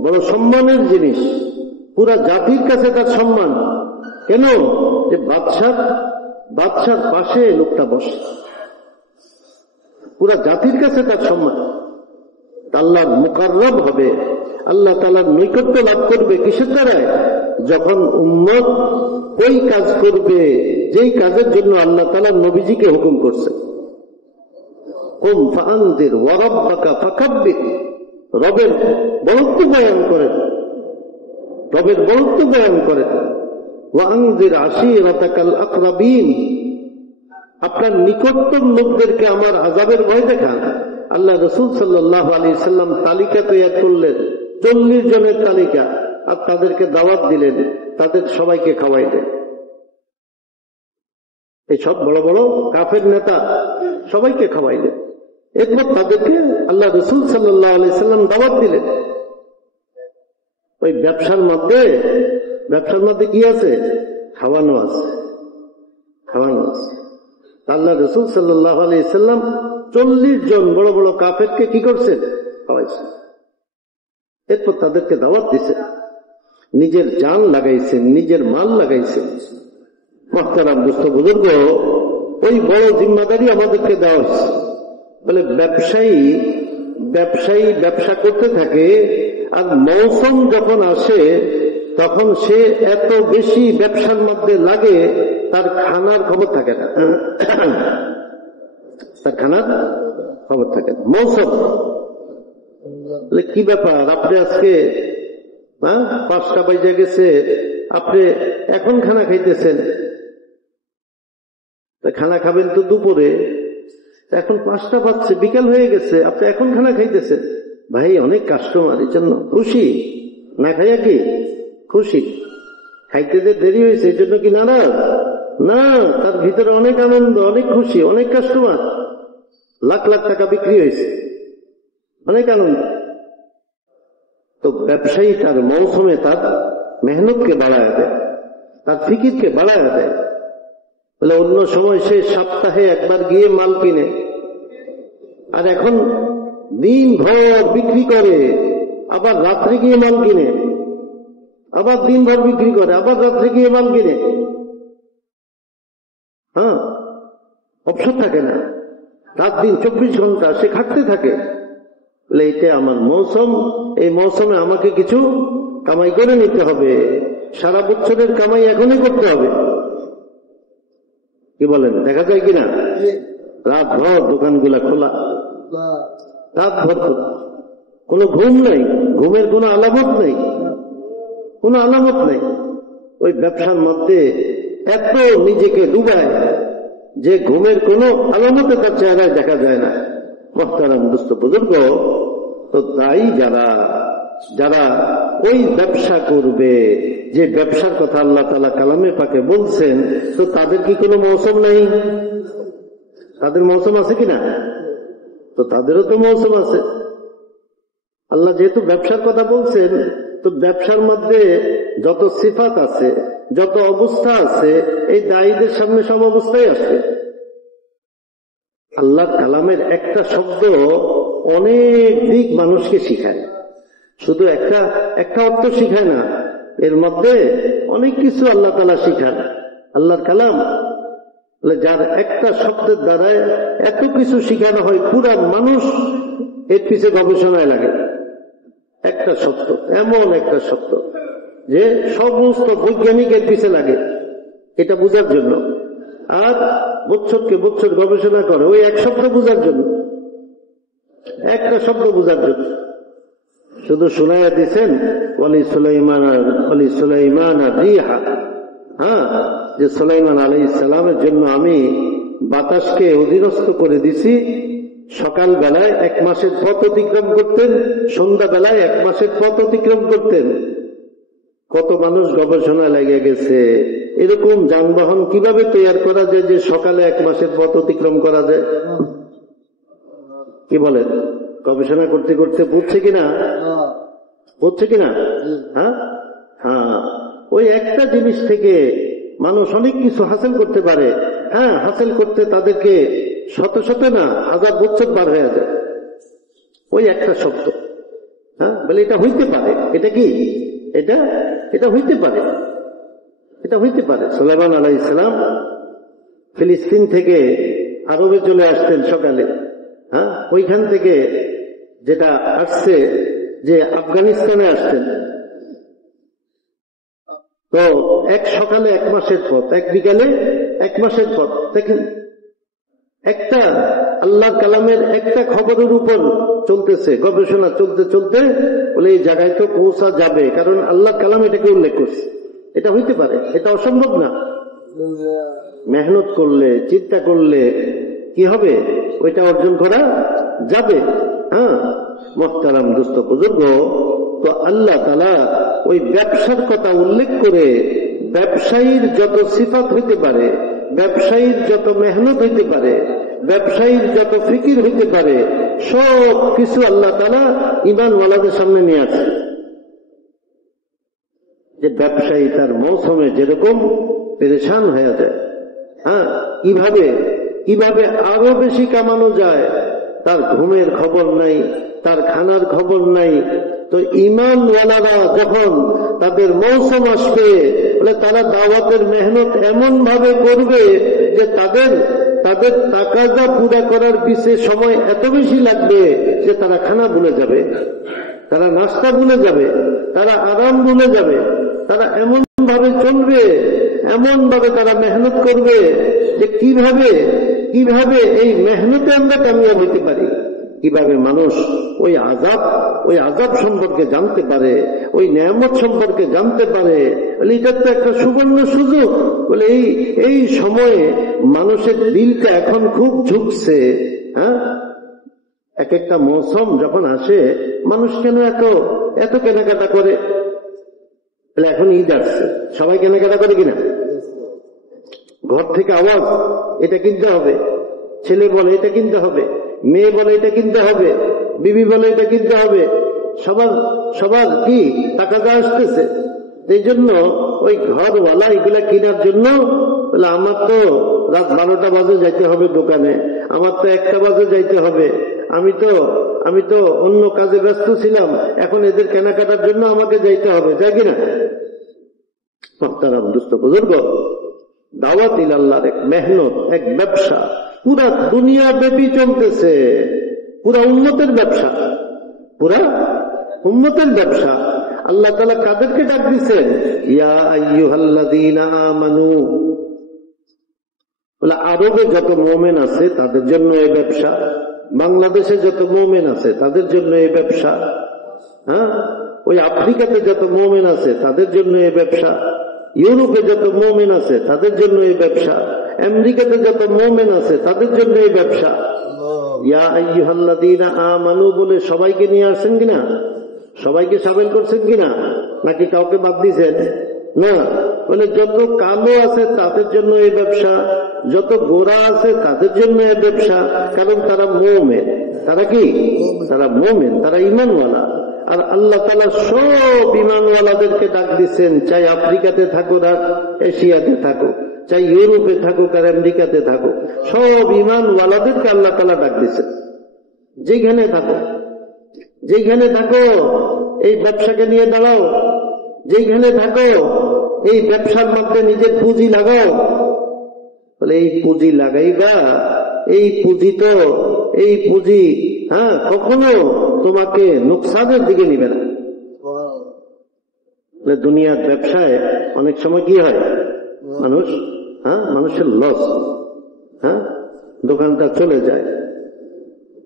বড় সম্মানের জিনিস। পুরা জাতির কাছে তার সম্মান। কেন? যে বাদশার পাশে লোকটা বসে, পুরা জাতির কাছে তার সম্মান। আল্লাহর মুকাররব হবে, আল্লাহ তাআলার নৈকট্য লাভ করবে কিসের দ্বারায়? যখন উম্মত ওই কাজ করবে যেই কাজের জন্য আল্লাহ তাআলা নবীজিকে হুকুম করছে। কুম ফাআনজির ওয়া রাব্বাকা ফাকাব্বির, রবের বরত্ব বয়ান করেন, রবের বরত্ব বয়ান করেন। ওয়া আনজির আশীরাতাকাল আকরাবিন, আপনার নিকটতম লোকদেরকে আমার আযাবের ভয় দেখান। আল্লাহ রাসূল সাল্লাল্লাহু আলাইহি সাল্লাম তালিকা তৈরি করলেন, 40 জনের তালিকা, আর তাদেরকে দাওয়াত দিলেন, তাদের সবাইকে খাওয়াইলেন। এই সব বড় বড় কাফের নেতা সবাইকে খাওয়াইলেন। এরপর তাদেরকে আল্লাহ রাসূল সাল্লাল্লাহু আলাইহি সাল্লাম দাওয়াত দিলেন। ওই ব্যবসার মধ্যে কি আছে? খাওয়ানো আছে, খাওয়ানো আছে। আল্লাহ রাসূল সাল্লাল্লাহু আলাইহি সাল্লাম 40 জন বড় বড় কাফেরকে কি করছেন? খাওয়াইছেন। এরপর তাদেরকে দাওয়াত দিছেন, নিজের জান লাগাইছেন, নিজের মাল লাগাইছেন। মুহতারাম দোস্ত বুজুর্গ, ওই বড় জিম্মাদারি আমাদেরকে দেওয়া হয়েছে। বলে ব্যবসায়ী ব্যবসা করতে থাকে, আর মৌসুম যখন আসে তখন সে এত বেশি ব্যবসার মধ্যে লাগে, তার খানার খবর থাকে না, তার খানার খবর থাকে না। মৌসুম কি ব্যাপার, আপনি আজকে 5টা বাজে গেছে, আপনি এখন খানা খাইতেছেন? খানা খাবেন তো দুপুরে, এখন 5টা বাজছে, বিকাল হয়ে গেছে, আপনি এখন খানা খাইতেছেন? ভাই অনেক কাস্টমার, এই জন্য খুশি, না খাইয়া কি খুশি? খাইতে যে দেরি হয়েছে এই জন্য কি নারাজ? না, তার ভিতরে অনেক আনন্দ, অনেক খুশি, অনেক কাস্টমার, লাখ লাখ টাকা বিক্রি হয়েছে, অনেক আনন্দ। তো ব্যবসায়ী তার মৌসুমে তার মেহনতকে বাড়ায় দেয়, তার ফিকিরকে বাড়ায় দেয়। বলে অন্য সময় সে সপ্তাহে একবার গিয়ে মাল কিনে, আর এখন দিন ভর বিক্রি করে, আবার রাত্রে গিয়ে মাল কিনে, আবার দিন ভর বিক্রি করে, আবার রাত্রে গিয়ে মাল কিনে। অবসর থাকে না, রাত দিন 24 ঘন্টা সে খাটতে থাকে। বলে এটা আমার মৌসুম, এই মৌসুমে আমাকে কিছু কামাই করে নিতে হবে, সারা বছরের কামাই এখনই করতে হবে। কি বলেন, দেখা যায় কিনা? রাত ভর দোকানগুলা খোলা, রাত ভর কোনো ঘুম নাই, ঘুমের কোনো আলামত নেই, কোনো আলামত নেই। ওই ব্যবসার মধ্যে এত নিজেকে ডুবায় যে ঘুমের কোনো আলামতে তার চেহারায় দেখা যায় না। মুহতারাম দোস্ত বুজুর্গ, তো তাই যারা ওই ব্যবসা করবে, যে ব্যবসার কথা আল্লাহ তাআলা কালামে পাকে বলছেন, তো তাদের কি কোনো মৌসুম নেই? তাদের মৌসুম আছে কিনা? তো তাদেরও তো মৌসুম আছে। আল্লাহ যেহেতু ব্যবসার কথা বলছেন, তো ব্যবসার মধ্যে যত সিফাত আছে, যত অবস্থা আছে, এই দায়ীদের সামনে সব অবস্থাই আছে। আল্লাহর কালামের একটা শব্দ অনেক দিক মানুষকে শিখায়, শুধু একটা অর্থ শিখায় না, এর মধ্যে অনেক কিছু আল্লাহ তাআলা শিখান। আল্লাহর কালাম যার একটা শব্দের দ্বারায় এত কিছু শিখানো হয়, পুরা মানুষ এর পিছে গবেষণায় লাগে। একটা শব্দ, এমন একটা শব্দ যে সমস্ত বৈজ্ঞানিক এর পিছে লাগে এটা বোঝার জন্য, আর বছরকে বছর গবেষণা করে ওই এক শব্দ বোঝার জন্য, একটা শব্দ বোঝার জন্য। শুধু শুনাইয়া দিচ্ছেন ওয়ালি সুলাইমান রিহা, যে সুলাইমান আলাইহিস সালামের জন্য আমি বাতাসকে অধীনস্থ করে দিছি। সকাল বেলায় 1 মাসের পথ অতিক্রম করতেন, সন্ধ্যা বেলায় 1 মাসের পথ অতিক্রম করতেন। কত মানুষ গবেষণা লেগে গেছে এরকম যানবাহন কিভাবে তৈরি করা যায় যে সকালে 1 মাসের পথ অতিক্রম করা যায়। কি বলেন, গবেষণা করতে করতে বুঝছে কিনা? হ্যাঁ, ওই একটা জিনিস থেকে মানুষ অনেক কিছু হাসিল করতে পারে। হাসিল করতে তাদেরকে শত শত না 1000 বছর পার হয়ে যায় ওই একটা শব্দ। বলে এটা হইতে পারে, এটা কি এটা হইতে পারে, এটা হইতে পারে। সুলাইমান আলাইহিস সালাম ফিলিস্তিন থেকে আরবে চলে আসতেন সকালে, ওইখান থেকে যেটা আসছে যে আফগানিস্তানে আসছেন, তো এক সকালে 1 মাসের পথ, এক বিকালে 1 মাসের পথ। দেখেন, একটা আল্লাহর কালামের একটা খবরের উপর চলতেছে গবেষণা, চলতে চলতে বলে এই জায়গায় তো পৌঁছা যাবে, কারণ আল্লাহর কালাম এটাকে উল্লেখ করছে। এটা হইতে পারে, এটা অসম্ভব না। মেহনত করলে, চিন্তা করলে কি হবে, ওইটা অর্জন করা যাবে। হ্যাঁ মুহতারাম দোস্ত বুজুর্গ, তো আল্লাহ তাআলা ওই ব্যবসার কথা উল্লেখ করে ব্যবসায়ীর যত সিফাত হইতে পারে, ব্যবসায়ীর যত মেহনত হইতে পারে, ব্যবসায়ীর যত ফিকির হইতে পারে, সব কিছু আল্লাহ তাআলা ঈমানওয়ালাদের সামনে নিয়ে আসে। যে ব্যবসায়ী তার মৌসুমে যেরকম পেরেশান হয়ে যায়, হ্যাঁ কিভাবে আরো বেশি কামানো যায়, তার ঘুমের খবর নাই, তার খানার খবর নাই। তো ঈমানওয়ালারা যখন তাদের মৌসুম আসবে, বলে তারা দাওয়াতের মেহনত এমন ভাবে করবে যে তাদের তাকাজা পুরা করার পিছনে সময় এত বেশি লাগবে যে তারা খানা ভুলে যাবে, তারা নাস্তা ভুলে যাবে, তারা আরাম ভুলে যাবে। তারা এমন ভাবে চলবে, এমন ভাবে তারা মেহনত করবে যে কিভাবে এই মেহনতে আমরা কামিয়াব হইতে পারি, কিভাবে মানুষ ওই আযাব সম্পর্কে জানতে পারে, ওই নেয়ামত সম্পর্কে জানতে পারে। এটা তো একটা সুবর্ণ সুযোগ। বলে এই সময়ে মানুষের দিলটা এখন খুব ঝুঁকছে। হ্যাঁ, এক একটা মৌসুম যখন আসে, মানুষ কেন এত কেনাকাটা করে? এখন ঈদ আসছে, সবাই কেনাকাটা করে কিনা? ঘর থেকে আওয়াজ, এটা কিনতে হবে, ছেলে বলে এটা কিনতে হবে, মেয়ে বলে এটা কিনতে হবে, বিবি বলে এটা কিনতে হবে, সবার কি টাকা আসতেছে। এই জন্য ওই ঘরওয়ালা এগুলা কেনার জন্য বলে আমার তো রাত 12টা বাজে যাইতে হবে দোকানে, আমার তো 1টা বাজে যাইতে হবে, আমি তো অন্য কাজে ব্যস্ত ছিলাম, এখন এদের কেনাকাটার জন্য আমাকে যাইতে হবে, যাই কিনা? মুহতারাম দোস্ত বুজুর্গ, দাওয়াত ইলাল্লাহর এক মেহনত, এক ব্যবসা পুরা দুনিয়া ব্যাপী চলতেছে, পুরা উম্মতের ব্যবসা, পুরা উম্মতের ব্যবসা। আল্লাহ তাআলা কাদেরকে ডাক দিচ্ছেন? ইয়া আইয়ুহাল্লাযীনা আমানু। বলে আরবে যত মুমিন আছে তাদের জন্য এই ব্যবসা, বাংলাদেশে যত মুমিন আছে তাদের জন্য এই ব্যবসা, হ্যাঁ, ওই আফ্রিকাতে যত মুমিন আছে তাদের জন্য এই ব্যবসা, ইউরোপে যত মুমিন আছে তাদের জন্য এই ব্যবসা, আমেরিকাতে যত মুমিন আছে তাদের জন্য এই ব্যবসা। ইয়া আইয়ুহাল্লাযীনা আমানু বলে সবাইকে নিয়ে আসছেন কিনা? সবাইকে শামিল করছেন কিনা? নাকি কাউকে বাদ দিয়েছেন? না, বলে যত কালো আছে তাদের জন্য এই ব্যবসা, যত গোরা আছে তাদের জন্য এই ব্যবসা, কারণ তারা মুমিন। তারা কি? তারা মুমিন, তারা ঈমানওয়ালা। আর আল্লাহ তাআলা সব ঈমানওয়ালাদেরকে ডাক দিচ্ছেন, চাই আফ্রিকাতে থাকো আর এশিয়াতে থাকো, চাই ইউরোপে থাকুক আর আমেরিকাতে থাকো, সব ঈমানওয়ালাদেরকে আল্লাহ তাআলা ডাক দিচ্ছেন। যেখানে থাকো এই ব্যবসাকে নিয়ে দাঁড়াও, যেখানে থাকো এই ব্যবসার মধ্যে নিজের পুঁজি লাগাও। বলে এই পুঁজি লাগাইবা, এই পুঁজি হ্যাঁ কখনো তোমাকে নুকসানের দিকে নিবে না। দুনিয়ার ব্যবসায় অনেক সময় কি হয়, মানুষের লস, দোকানটা চলে যায়,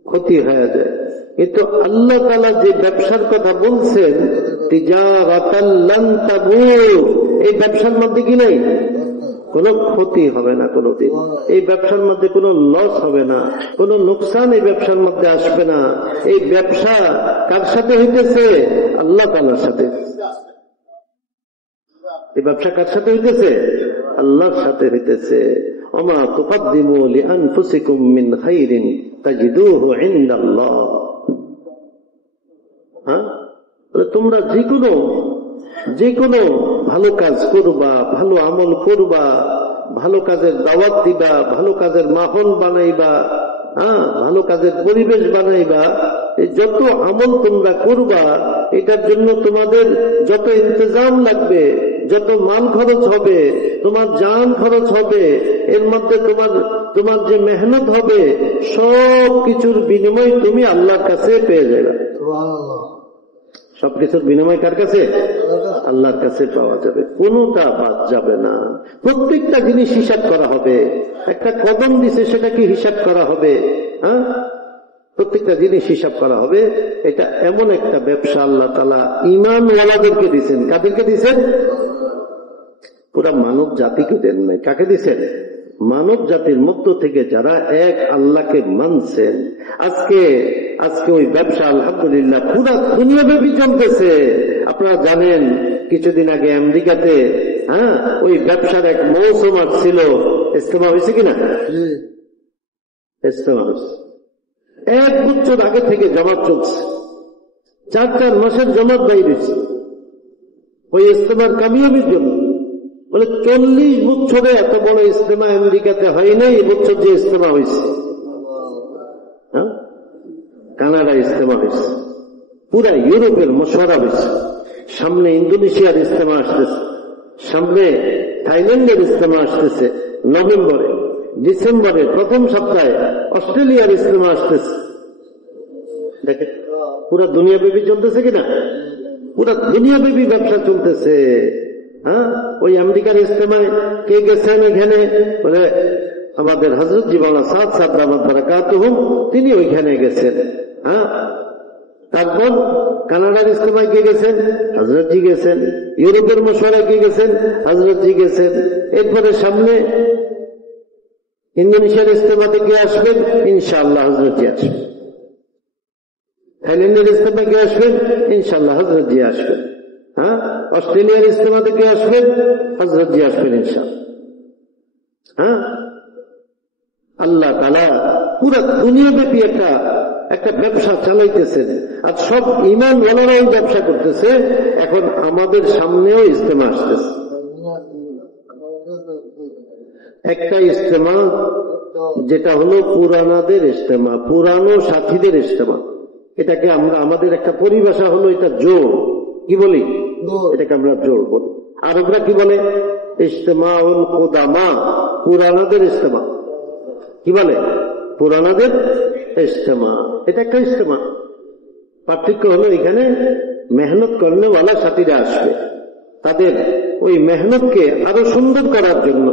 ক্ষতি হয়ে যায়। কিন্তু আল্লাহ তাআলা যে ব্যবসার কথা বলছেন, তিজারাতাল লান তাবুর, এই ব্যবসার মধ্যে কি নাই? কোনো ক্ষতি হবে না কোনোদিন। এই ব্যবসার মধ্যে কোনো লস হবে না, কোনো নোকসান এই ব্যবসার মধ্যে আসবে না। এই ব্যবসা কার সাথে হইতেছে? আল্লাহ তাআলার সাথে। এই ব্যবসা কার সাথে হইতেছে? আল্লাহর সাথে হইতেছে। ওমা তুকদ্দিমু লিআনফুসিকুম মিন খাইরিন তাজিদুহু ইনদাল্লাহ। তোমরা যে কোনো ভালো কাজ করবা, ভালো আমল করবা, ভালো কাজের দাওয়াত দিবা, ভালো কাজের মাহল বানাইবা, ভালো কাজের পরিবেশ বানাইবা, এই যত আমল তোমরা করবা, এটার জন্য তোমাদের যত ইন্তজাম লাগবে, যত মাল খরচ হবে, তোমার জান খরচ হবে, এর মধ্যে তোমার যে মেহনত হবে সব কিছুর বিনিময় তুমি আল্লাহর কাছে পেয়ে যাবে। সবকিছুর বিনিময় কার কাছে? আল্লাহর কাছে পাওয়া যাবে, কোনটা বাদ যাবে না। প্রত্যেকটা জিনিস হিসাব করা হবে। একটা কদম দিছে সেটাকে হিসাব করা হবে। হ্যাঁ, প্রত্যেকটা জিনিস হিসাব করা হবে। এটা এমন একটা ব্যবসা আল্লাহ তাআলা ঈমানওয়ালাদেরকে দিচ্ছেন। কাদেরকে দিচ্ছেন? পুরা মানব জাতিকে দেন নাই। কাকে দিচ্ছেন? মানব জাতির মধ্য থেকে যারা এক আল্লাহকে মানছেন। আজকে ওই ব্যবসা আলহামদুলিল্লাহ পুরা দুনিয়াব্যাপী চলতেছে। আপনারা জানেন কিছুদিন আগে আমেরিকাতে ওই ব্যবসার এক মৌসুম ছিল। ইজতেমা হয়েছে কিনা? ইজতেমা হয়েছে। 1 বছর আগে থেকে জমাত চলছে, 4 মাসের জমাত বাইরেছে ওই ইজতেমার কামিয়াবির জন্য। বলে 40 বছরে এত বড় ইজতেমা আমেরিকাতে হয় নাই, এবছর যে ইজতেমা হয়েছে। কানাডা ইজতেমা হয়েছে, পুরা ইউরোপের মশওয়ারা হয়েছে। সামনে ইন্দোনেশিয়ার ইজতেমা আসতেছে, সামনে থাইল্যান্ডের ইজতেমা আসতেছে নভেম্বরে, ডিসেম্বরে প্রথম সপ্তাহে অস্ট্রেলিয়ার ইজতেমা আসতেছে। দেখেন পুরা দুনিয়াব্যাপী চলতেছে কিনা? পুরা দুনিয়াব্যাপী ব্যবসা চলতেছে। ওই আমেরিকার ইজতেমায় কে গেছেন? এখানে বলে আমাদের হযরত জি মাওলানা সাদ সাহেব রাহমাত বারাকাতুহুম, তিনি ওইখানে গেছেন। তারপর কানাডার ইজতেমায় কে গেছেন? হযরত জি গেছেন। ইউরোপের মশওয়ারায় কে গেছেন? হযরত জি গেছেন। এরপরে সামনে ইন্দোনেশিয়ার ইজতেমাতে কে আসবেন? ইনশাআল্লাহ হযরত জি আসবেন। থাইল্যান্ডের ইজতেমায় কে আসবেন? ইনশাআল্লাহ হযরত জি আসবেন। অস্ট্রেলিয়ার ইজতেমাতে কে আসবেন? হযরত জি আসবেন ইনশাআল্লাহ। আল্লাহ তাআলা পুরা দুনিয়াব্যাপী একটা ব্যবসা চালাইতেছেন, আর সব ঈমানওয়ালারাই ব্যবসা করতেছে। এখন আমাদের সামনেও ইজতেমা আসতেছে। একটা ইজতেমা যেটা হলো পুরানাদের ইজতেমা, পুরানো সাথীদের ইজতেমা। এটাকে আমরা আমাদের একটা পরিভাষা হলো এটা জোড়। কি বলি? এটাকে আমরা জোড় বলি। আরবরা কি বলে? ইজতেমাউল কুদামা, পুরানাদের ইজতেমা। কি বলে? পুরানাদের ইজতেমা। এটা একটা ইজতেমা। পার্থক্য হলো এখানে মেহনত করনেওয়ালা সাথীরা আসবে, তাদের ওই মেহনতকে আরো সুন্দর করার জন্য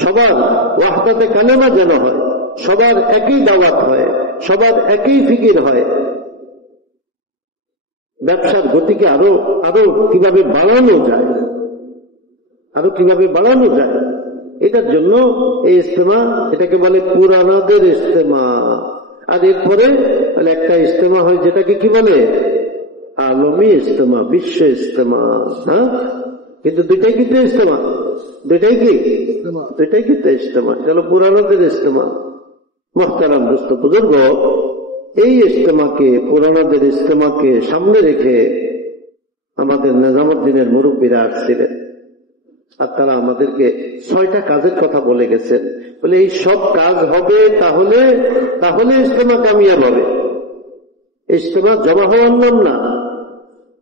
সবার ওয়াহদাতে কালেমা যেন হয়, সবার একই দাওয়াত হয়, সবার একই ফিকির হয়। ব্যবসার গতিকে আরো কিভাবে বাড়ানো যায়, এটার জন্য এই ইজতেমা, এটাকে বলে পুরানাদের ইজতেমা। আর এরপরে একটা ইজতেমা হয় যেটাকে কি বলে? আলমী ইজতেমা, বিশ্ব ইজতেমা। কিন্তু দুইটাই কিন্তু ইজতেমা, দুইটাই কিন্তু ইজতেমা। চলো পুরানাদের ইজতেমা। মুহতারাম দোস্ত বুজুর্গ, এই ইজতেমাকে, পুরানাদের ইজতেমাকে সামনে রেখে আমাদের নিজামুদ্দিনের মুরব্বীরা আসছিলেন, আর তারা আমাদেরকে 6টা কাজের কথা বলে গেছেন। বলে এই সব কাজ হবে, তাহলে ইজতেমা কামিয়াব হবে। ইজতেমা জমা হওয়ার নাম না।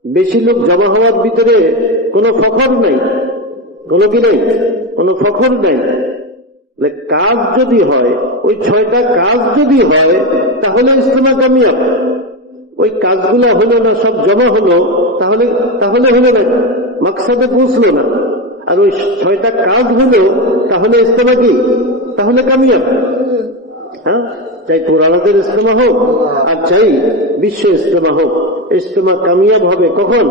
বেশি লোক জমা হওয়ার ভিতরে কোনো ফখর নাই, কোনো ফখর নাই। কাজ যদি হয়, ওই 6টা কাজ যদি হয়, তাহলে ইজতেমা কামিয়াব। ওই কাজগুলো হলো না, সব জমা হলো, তাহলে হলো না, মাকসাদে পৌঁছলো না। আর ওই 6টা কাজ হলো, তাহলে ইজতেমা কি? তাহলে কামিয়াব। চাই পুরানাদের ইজতেমা হোক আর চাই বিশ্ব ইজতেমা হোক, ইজতেমা কামিয়াব হবে কখন?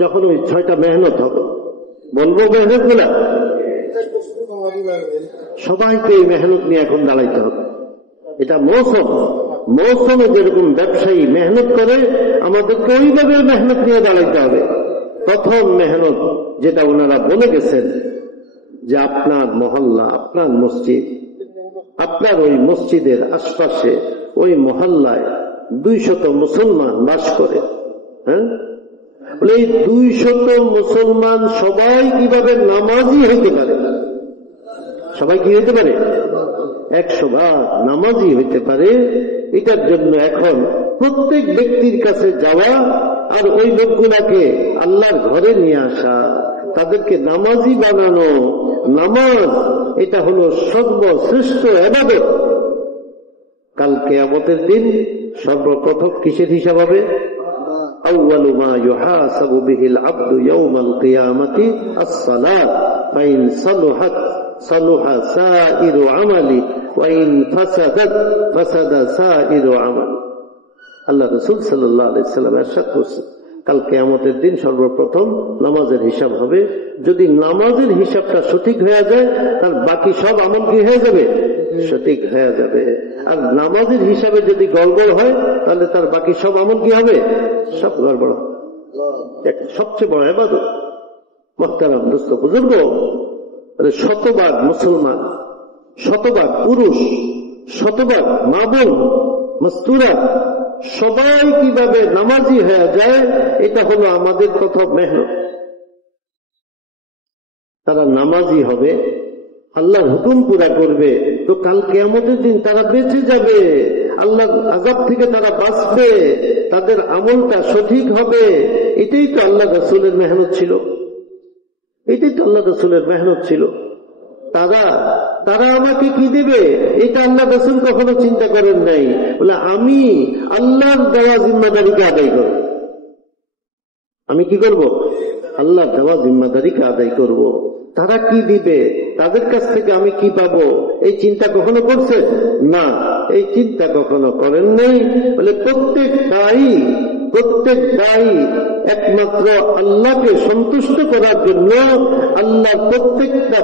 যখন ওই 6টা মেহনত হবে। বলবো মেহনত গুলা সবাইকে এই মেহনত নিয়ে এখন দাঁড়াইতে হবে। এটা মৌসুমে যেরকম ব্যবসায়ী মেহনত করে, আমাদেরকে ওইভাবে মেহনত নিয়ে দাঁড়াইতে হবে। প্রথম মেহনত যেটা ওনারা বলে গেছেন, যে আপনার মহল্লা, আপনার মসজিদ, আপনার ওই মসজিদের আশপাশে ওই মহল্লায় 200 মুসলমান বাস করে। বলে এই 200 মুসলমান সবাই কিভাবে নামাজি হইতে পারে? সবাই কি হইতে পারে? 100 ভাগ নামাজি হইতে পারে। এটার জন্য এখন প্রত্যেক ব্যক্তির কাছে যাওয়া, আর ওই লোকগুলাকে আল্লাহর ঘরে নিয়ে আসা, তাদেরকে নামাজি বানানো, নামাজ এটা হলো সর্বশ্রেষ্ঠ ইবাদত। কাল কিয়ামতের দিন সর্বপ্রথম কিসের হিসাব হবে? আউয়ালু মা ইউহাসাবু বিহিল আবদু ইয়াউমাল কিয়ামাতি আস-সালাত ফাইন সালুহাত সালুহা সাইরু আমালি ওয়া ইন ফাসাদাত ফাসাদা সাইরু আমালি। আল্লাহ রাসূল সাল্লাল্লাহু আলাইহি ওয়াসাল্লাম ইরশাদ করেছেন, কাল কিয়ামতের দিন সর্বপ্রথম নামাজের হিসাব হবে। যদি নামাজের হিসাবটা সঠিক হয়ে যায়, তার বাকি সব আমল কি হয়ে যাবে? সঠিক হয়ে যাবে। আর নামাজের হিসাবে যদি গড়বড় হয়, তাহলে তার বাকি সব আমল কি হবে? সব গড়বড়। সবচেয়ে বড় ইবাদত। মুহতারাম দোস্ত বুজুর্গ, শতভাগ মুসলমান, শতভাগ পুরুষ, শতভাগ মা বোন মস্তুরা সবাই কিভাবে নামাজি হয়ে যায়, এটা হলো আমাদের প্রথম মেহনত। তারা নামাজি হবে, আল্লাহর হুকুম পুরা করবে, তো কাল কিয়ামতের দিন তারা বেঁচে যাবে, আল্লাহর আযাব থেকে তারা বাঁচবে, তাদের আমলটা সঠিক হবে। এটাই তো আল্লাহ রাসূলের মেহনত ছিল, এটাই তো আল্লাহ রাসূলের মেহনত ছিল। তারা আমাকে কি দেবে, এটা আল্লাহ রাসূল কখনো চিন্তা করেন নাই। বলে আমি আল্লাহর দেওয়া জিম্মাদারিকে আদায় করব। আমি কি করব? আল্লাহর দেওয়া জিম্মাদারিকে আদায় করব। তারা কি দিবে, তাদের কাছ থেকে আমি কি পাবো, এই চিন্তা কখনো করছে না, এই চিন্তা কখনো করেন নাই। বলে প্রত্যেক দায়ী একমাত্র আল্লাহকে সন্তুষ্ট করার জন্য আল্লাহর প্রত্যেকটা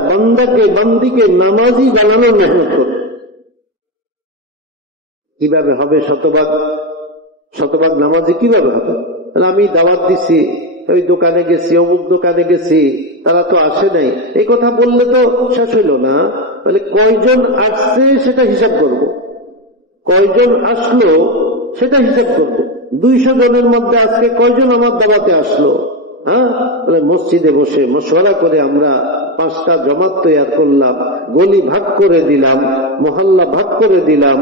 বান্দিকে নামাজি বানানোর মেহনত করে। কিভাবে হবে শতভাগ নামাজি কিভাবে হবে? আমি দাওয়াত দিছি, ওই দোকানে গেছি, অমুক দোকানে গেছি, তারা তো আসে নাই, এই কথা বললে তো শেষ হইল না। বলে কয়জন আসছে সেটা হিসাব করব, কয়জন আসলো সেটা হিসাব করব। 200 জনের মধ্যে আজকে কয়জন আমার দাওয়াতে আসলো? হ্যাঁ, বলে মসজিদে বসে মশওয়ারা করে আমরা 5টা জামাত তৈরি করলাম, গলি ভাগ করে দিলাম, মহল্লা ভাগ করে দিলাম।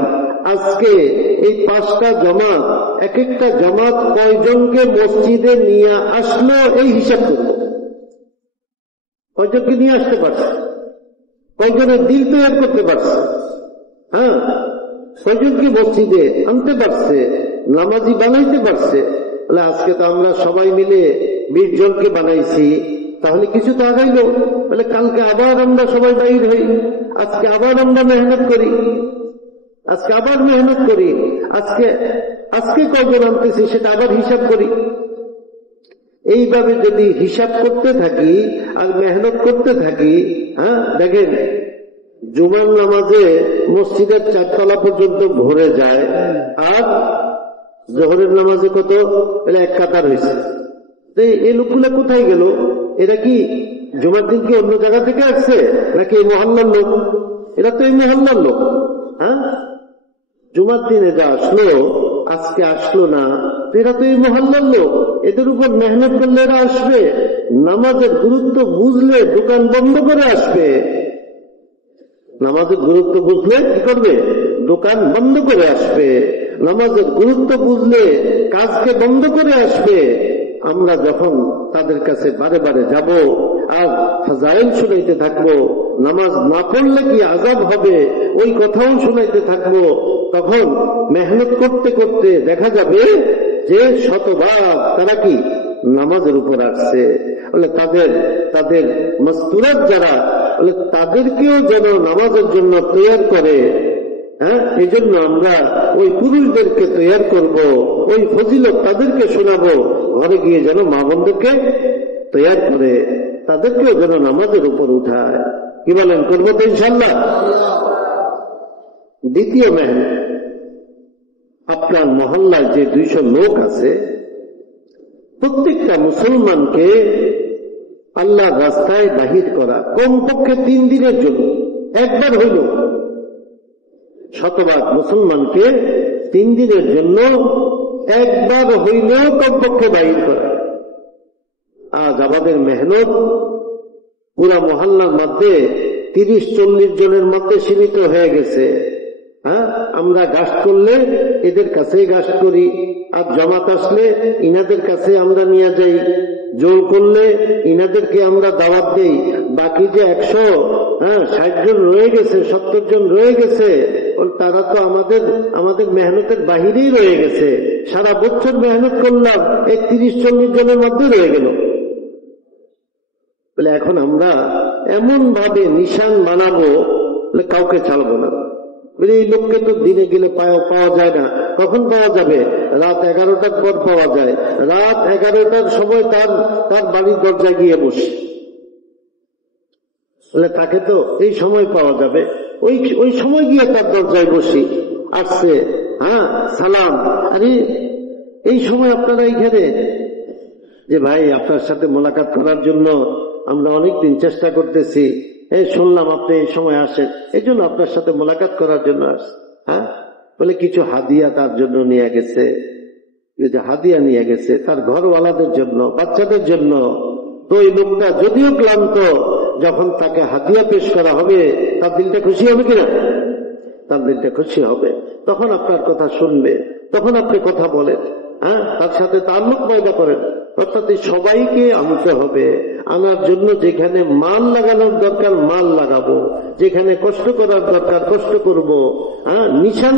আজকে এই 5টা জামাত, এক একটা জামাত কয়জনকে মসজিদে নিয়ে আসলো এই হিসাব করব। কয়জনকে নিয়ে আসতে পারছে, কয়জনের দিল তৈরি করতে পারছে, হ্যাঁ, কয়জনকে মসজিদে আনতে পারছে, নামাজি বানাইতে পারছে। আজকে তো আমরা সবাই মিলে 20 জনকে বানাইছি, তাহলে কিছু তো আগাইল। বলে কালকে আবার আমরা সবাই বাইর হই, আজকে আবার আমরা মেহনত করি, আজকে আবার মেহনত করি, আজকে কয়জন আনতেছি সেটা আবার হিসাব করি। এইভাবে যদি হিসাব করতে থাকি আর মেহনত করতে থাকি, হ্যাঁ, দেখেন জুমার নামাজে মসজিদের 4 তলা পর্যন্ত ভরে যায়, আর জোহরের নামাজে কত? এক কাতার হয়েছে। এই লোকগুলা কোথায় গেল? এরা কি জুমার দিন কি অন্য জায়গা থেকে আসছে নাকি এই মহল্লার লোক? এরা তো এই মহল্লার লোক। হ্যাঁ, জুমার দিনে যা আসলো আজকে আসলো না, এরা তো এই মহল্লার লোক। এদের উপর মেহনত করলে এরা আসবে, নামাজের গুরুত্ব বুঝলে দোকান বন্ধ করে আসবে। নামাজের গুরুত্ব বুঝলে কি করবে? দোকান বন্ধ করে আসবে। নামাজের গুরুত্ব বুঝলে কাজকে বন্ধ করে আসবে। আমরা যখন তাদের কাছে বারে বারে যাব আর ফাজাইল শুনাইতে থাকবো, নামাজ না পড়লে কি আযাব হবে ওই কথাও শুনাইতে থাকবো, তখন মেহনত করতে করতে দেখা যাবে যে শতভাগ তারা কি নামাজের উপর আসছে। বলে তাদের মস্তুরাত যারা, বলে তাদেরকেও যেন নামাজের জন্য তৈরি করে। হ্যাঁ, এই জন্য আমরা ওই পুরুষদেরকে তৈরি করব, ওই ফজিলত তাদেরকে শোনাবো, ঘরে গিয়ে যেন মা বোনদেরকে তৈরি করে, তাদেরকেও যেন নামাজের উপর উঠায়। কি বলেন, করবো তো ইনশাল্লাহ? দ্বিতীয় মেহনত, আপনার মহল্লায় যে 200 লোক আছে, প্রত্যেকটা মুসলমানকে আল্লাহর রাস্তায় বাহির করা, কমপক্ষে 3 দিনের জন্য, একবার হইল। শতভাগ মুসলমানকে 3 দিনের জন্য একবার হইলেও কমপক্ষে বাহির করা। আজ আমাদের মেহনত পুরা মহল্লার মধ্যে 30-40 জনের মধ্যে সীমিত হয়ে গেছে। হ্যাঁ, আমরা গাছ করলে এদের কাছেই গাছ করি, আর জামাত আসলে ইনাদের কাছে আমরা নিয়ে যাই, জোর করলে ইনাদেরকে আমরা দাওয়াত দেই, বাকি যে 160 জন রয়ে গেছে, 70 জন রয়ে গেছে, তারা তো আমাদের মেহনতের বাহিরেই রয়ে গেছে। সারা বছর মেহনত করলাম, 30-40 জনের মধ্যে রয়ে গেল। বলে এখন আমরা এমন ভাবে নিশান বানাবো, কাউকে ছাড়বো না। এই লোককে তো দিনে গেলে পাওয়া যায় না। কখন পাওয়া যাবে? রাত 11টার পর পাওয়া যায়। রাত 11টার সময় তার বাড়ির দরজায় গিয়ে বসে, বলে তাকে তো এই সময় পাওয়া যাবে, ওই সময় গিয়ে তার দরজায় বসি। আসছে, হ্যাঁ সালাম, আরে এই সময় আপনারা এইখানে? যে ভাই আপনার সাথে মোলাকাত করার জন্য আমরা অনেকদিন চেষ্টা করতেছি, শুনলাম আপনি এই সময় আসেন, এই জন্য আপনার সাথে মোলাকাত করার জন্য আসছে। হ্যাঁ, বলে কিছু হাদিয়া তার জন্য নিয়ে গেছে, হাদিয়া নিয়ে গেছে তার ঘরওয়ালাদের জন্য, বাচ্চাদের জন্য। তো ওই লোকটা যদিও ক্লান্ত, যখন তাকে হাদিয়া পেশ করা হবে তার দিলটা খুশি হবে কিনা? তার দিলটা খুশি হবে। তখন আপনার কথা শুনবে, তখন আপনি কথা বলেন, হ্যাঁ, তার সাথে তাল্লুক পয়দা করেন। অর্থাৎ সবাইকে আনতে হবে। আনার জন্য যেখানে মাল লাগানোর দরকার মাল লাগাবো, যেখানে কষ্ট করার দরকার কষ্ট করব। হ্যাঁ, নিশান